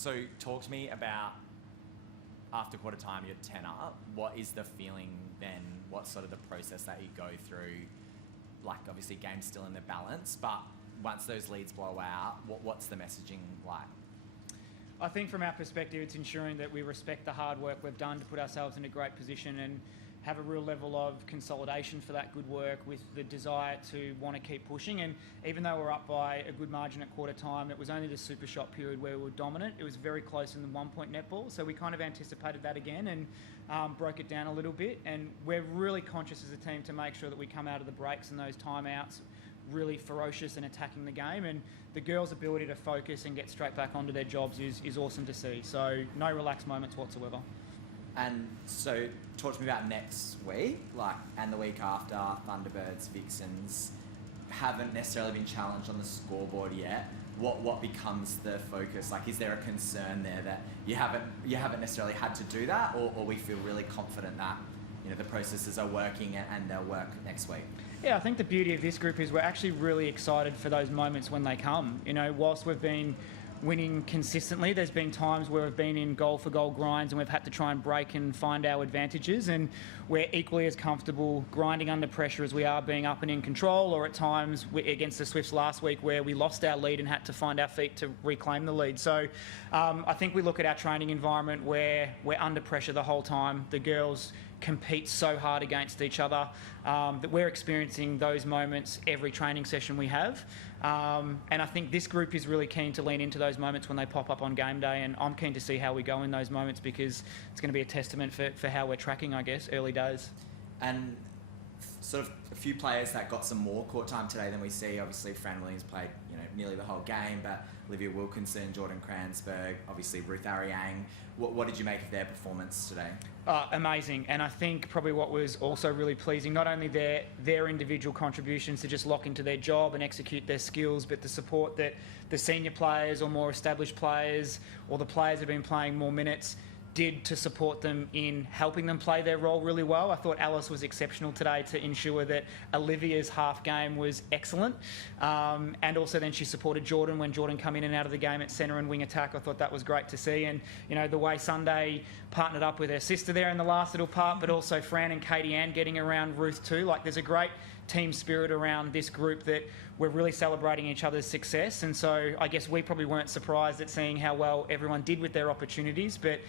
So talk to me about after quarter time, you're 10 up. What is the feeling then? What's sort of the process that you go through? Like, obviously, game's still in the balance, but once those leads blow out, what's the messaging like? I think from our perspective, it's ensuring that we respect the hard work we've done to put ourselves in a great position and have a real level of consolidation for that good work with the desire to want to keep pushing. And even though we're up by a good margin at quarter time, it was only the super shot period where we were dominant. It was very close in the 1 point netball. So we kind of anticipated that again and broke it down a little bit. And we're really conscious as a team to make sure that we come out of the breaks and those timeouts really ferocious and attacking the game. And the girls' ability to focus and get straight back onto their jobs is awesome to see. So no relaxed moments whatsoever. And so talk to me about next week, and the week after. Thunderbirds, Vixens haven't necessarily been challenged on the scoreboard yet. What becomes the focus? Like, is there a concern there that you haven't necessarily had to do that, or we feel really confident that the processes are working and they'll work next week? Yeah, I think the beauty of this group is we're actually really excited for those moments when they come. Whilst we've been winning consistently, there's been times where we've been in goal-for-goal grinds and we've had to try and break and find our advantages, and we're equally as comfortable grinding under pressure as we are being up and in control, or at times against the Swifts last week where we lost our lead and had to find our feet to reclaim the lead. So I think we look at our training environment where we're under pressure the whole time. The girls compete so hard against each other that we're experiencing those moments every training session we have. And I think this group is really keen to lean into those moments when they pop up on game day, and I'm keen to see how we go in those moments because it's going to be a testament for how we're tracking, I guess, early days. And sort of a few players that got some more court time today than we see. Obviously, Fran Williams played nearly the whole game, but Olivia Wilkinson, Jordan Kranzberg, obviously Ruth Aryang. What did you make of their performance today? Amazing. And I think probably what was also really pleasing, not only their individual contributions to just lock into their job and execute their skills, but the support that the senior players or more established players or the players that have been playing more minutes did to support them in helping them play their role really well. I thought Alice was exceptional today to ensure that Olivia's half game was excellent. And also then she supported Jordan when Jordan come in and out of the game at centre and wing attack. I thought that was great to see. And, the way Sunday partnered up with her sister there in the last little part, but also Fran and Katie Ann getting around Ruth too. Like, there's a great team spirit around this group that we're really celebrating each other's success. And so I guess we probably weren't surprised at seeing how well everyone did with their opportunities, but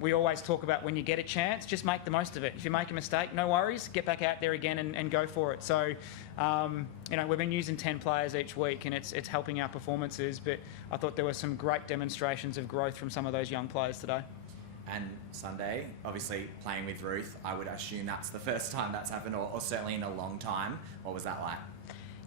we always talk about when you get a chance, just make the most of it. If you make a mistake, no worries, get back out there again and go for it. So we've been using 10 players each week and it's helping our performances, but I thought there were some great demonstrations of growth from some of those young players today. And Sunday, obviously playing with Ruth, I would assume that's the first time that's happened, or certainly in a long time. What was that like?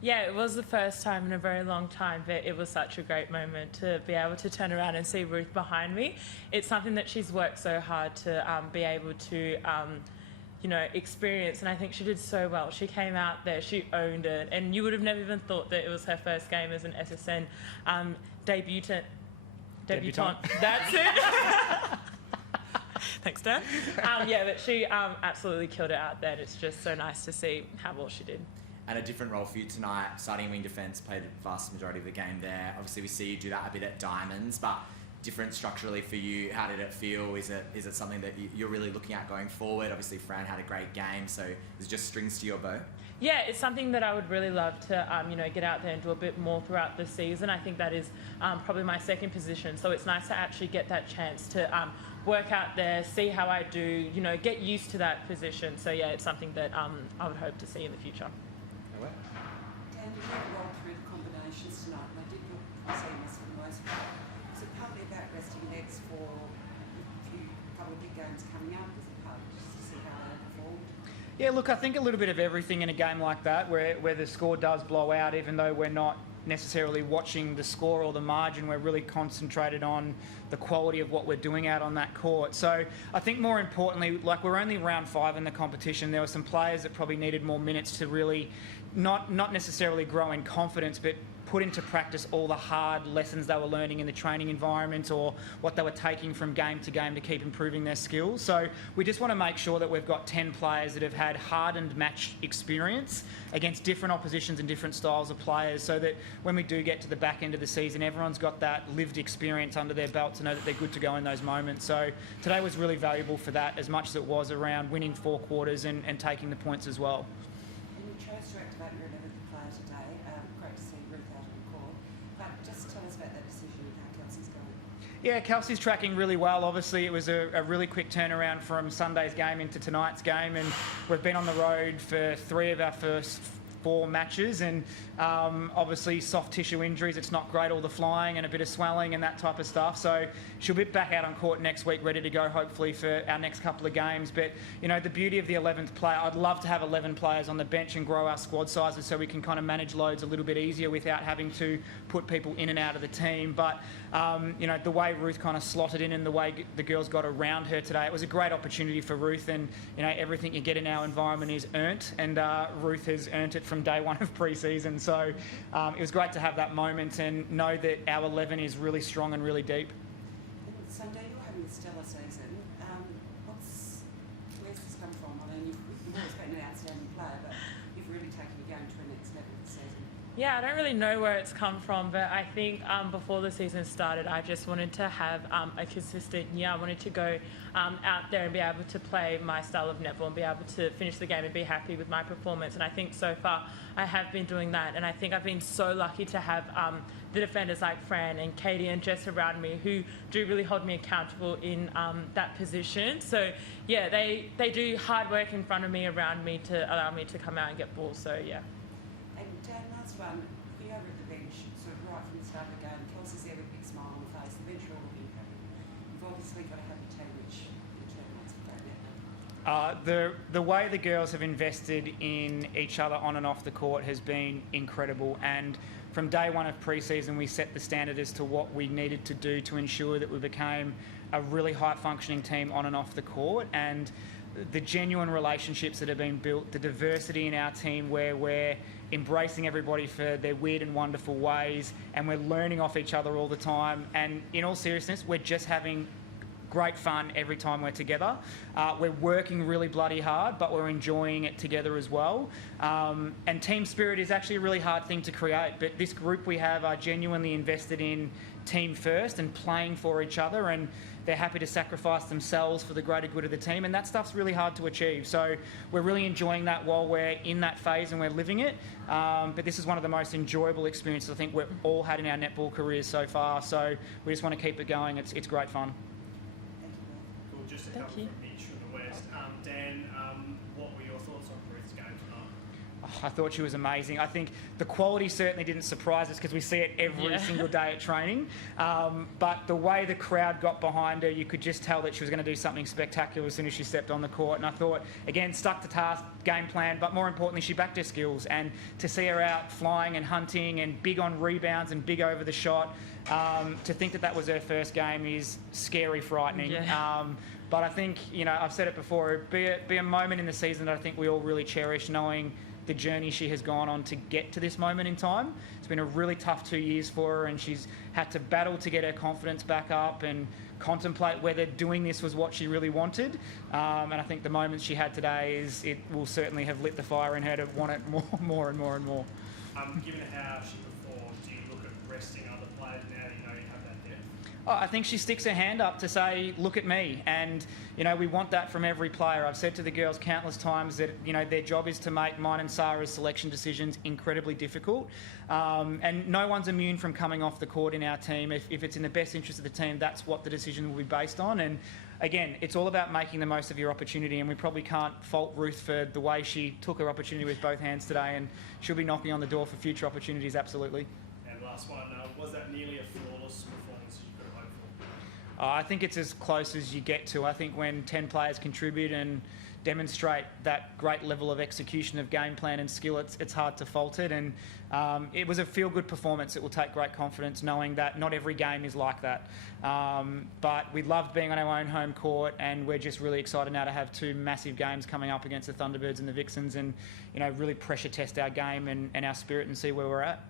Yeah, it was the first time in a very long time, but it was such a great moment to be able to turn around and see Ruth behind me. It's something that she's worked so hard to be able to, experience, and I think she did so well. She came out there, she owned it, and you would have never even thought that it was her first game as an SSN debutant. That's it. Thanks, Dan. But she absolutely killed it out there. It's just so nice to see how well she did. And a different role for you tonight, starting wing defence, played the vast majority of the game there. Obviously, we see you do that a bit at Diamonds, but different structurally for you. How did it feel? Is it something that you're really looking at going forward? Obviously, Fran had a great game, so is it just strings to your bow? Yeah, it's something that I would really love to, get out there and do a bit more throughout the season. I think that is probably my second position, so it's nice to actually get that chance to work out there, see how I do, get used to that position. So yeah, it's something that I would hope to see in the future. Dan, you did roll through the combinations tonight, and I did look seamless for the most part. Is it partly about resting legs for a couple of big games coming up? Is it partly just to see how they performed? Yeah, look, I think a little bit of everything in a game like that where the score does blow out, even though we're not necessarily watching the score or the margin, we're really concentrated on the quality of what we're doing out on that court. So I think more importantly, we're only round 5 in the competition. There were some players that probably needed more minutes to really not necessarily grow in confidence, but put into practice all the hard lessons they were learning in the training environment or what they were taking from game to game to keep improving their skills. So we just want to make sure that we've got 10 players that have had hardened match experience against different oppositions and different styles of players, so that when we do get to the back end of the season, everyone's got that lived experience under their belt to know that they're good to go in those moments. So today was really valuable for that, as much as it was around winning 4 quarters and taking the points as well. And you chose to activate your 11th player today. Great to see Ruth out on the court. But just tell us about that decision and how Kelsey's going. Yeah, Kelsey's tracking really well. Obviously, it was a really quick turnaround from Sunday's game into tonight's game, and we've been on the road for 3 of our first 4 matches, and obviously soft tissue injuries. It's not great, all the flying and a bit of swelling and that type of stuff. So she'll be back out on court next week, ready to go hopefully for our next couple of games. But you know, the beauty of the 11th player, I'd love to have 11 players on the bench and grow our squad sizes so we can kind of manage loads a little bit easier without having to put people in and out of the team. But you know, the way Ruth kind of slotted in and the way the girls got around her today, it was a great opportunity for Ruth. And you know, everything you get in our environment is earned, and Ruth has earned it from day one of pre-season. So it was great to have that moment and know that our 11 is really strong and really deep. And Sunday, you're having a stellar season. Where's this come from? I mean, you've always been an outstanding player, but you've really taken your game to a next level this season. Yeah, I don't really know where it's come from, but I think before the season started, I just wanted to have a consistent year. I wanted to go out there and be able to play my style of netball and be able to finish the game and be happy with my performance. And I think so far I have been doing that. And I think I've been so lucky to have the defenders like Fran and Katie and Jess around me who do really hold me accountable in that position. So yeah, they do hard work in front of me, around me, to allow me to come out and get balls. So yeah. And last one, you over at the bench, sort of right from the start of the game, Kelsey's there with a big smile on the face, the bench are all looking happy. You've obviously got a happy team, which terminates with great netball. The way the girls have invested in each other on and off the court has been incredible, and from day one of pre-season we set the standard as to what we needed to do to ensure that we became a really high functioning team on and off the court. And the genuine relationships that have been built, the diversity in our team where we're embracing everybody for their weird and wonderful ways, and we're learning off each other all the time. And in all seriousness, we're just having great fun every time we're together. We're working really bloody hard, but we're enjoying it together as well. And team spirit is actually a really hard thing to create, but this group we have are genuinely invested in team first and playing for each other, and they're happy to sacrifice themselves for the greater good of the team, and that stuff's really hard to achieve. So we're really enjoying that while we're in that phase and we're living it. But this is one of the most enjoyable experiences I think we've all had in our netball careers so far. So we just want to keep it going. It's great fun. Cool. Just a couple from Mitch from the West. Dan, what were your thoughts on Ruth's game tonight? I thought she was amazing. I think the quality certainly didn't surprise us because we see it every single day at training. But the way the crowd got behind her, you could just tell that she was going to do something spectacular as soon as she stepped on the court. And I thought, again, stuck to task, game plan, but more importantly, she backed her skills. And to see her out flying and hunting and big on rebounds and big over the shot, to think that that was her first game is scary, frightening. Yeah. But I think, you know, I've said it before, it'd be a moment in the season that I think we all really cherish, knowing the journey she has gone on to get to this moment in time. It's been a really tough 2 years for her, and she's had to battle to get her confidence back up and contemplate whether doing this was what she really wanted. And I think the moments she had today it will certainly have lit the fire in her to want it more and more and more. Given how she performed, do you look at resting other players now that you know you have that depth? I think she sticks her hand up to say, look at me. And, you know, we want that from every player. I've said to the girls countless times that, you know, their job is to make mine and Sarah's selection decisions incredibly difficult. And no one's immune from coming off the court in our team. If it's in the best interest of the team, that's what the decision will be based on. And again, it's all about making the most of your opportunity, and we probably can't fault Ruth for the way she took her opportunity with both hands today, and she'll be knocking on the door for future opportunities, absolutely. And last one, was that nearly a flawless performance you could have hoped for? I think it's as close as you get to. I think when 10 players contribute and demonstrate that great level of execution of game plan and skill, it's hard to fault it. And it was a feel-good performance. It will take great confidence knowing that not every game is like that. But we loved being on our own home court, and we're just really excited now to have 2 massive games coming up against the Thunderbirds and the Vixens, and, you know, really pressure test our game and our spirit and see where we're at.